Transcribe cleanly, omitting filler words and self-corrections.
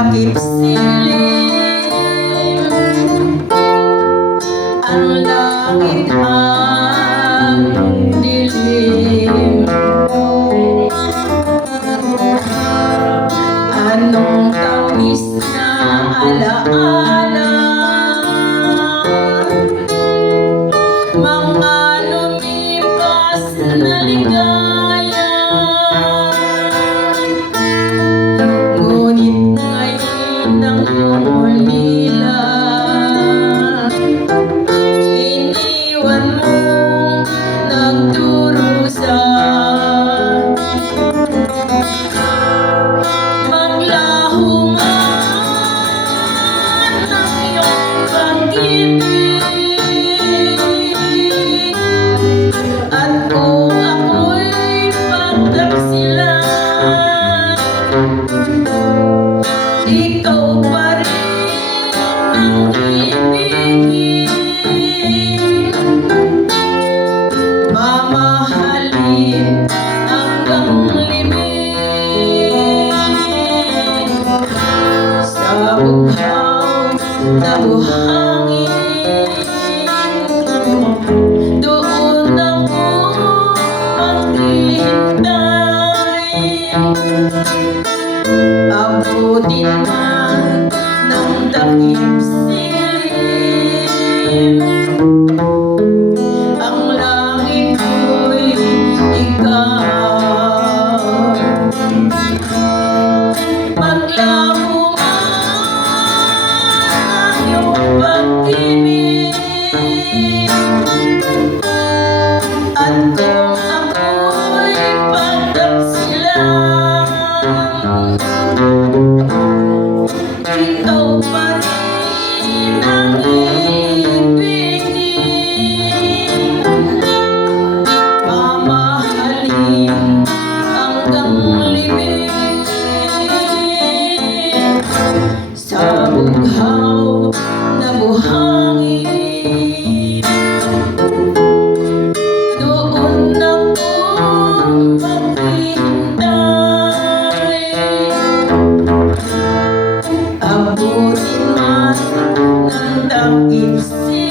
takip silim, ang langit ang dilim. Anong tamis na alaala, mga lumipas na ligaya, ngunit ngayon ang ulila, iniwan mo nagdurusa. Maglaho nga ng iyong pag-ibig, at kung ako'y pagtaksilan, ikaw pa rin ang ibigin, mamahalin hanggang libing. Sa bughaw na buhangin, doon ako maghihintay. Abutin man ng takip silim, ang langit ko'y ikaw. Maglaho nga ang iyong pag-ibig, at kung ako'y pagtaksilan, ikaw pa rin ang ibigin, mamahalin hanggang libing. Sa bughaw na buhangin, doon ako maghihintay. Abutin man ng takip silim,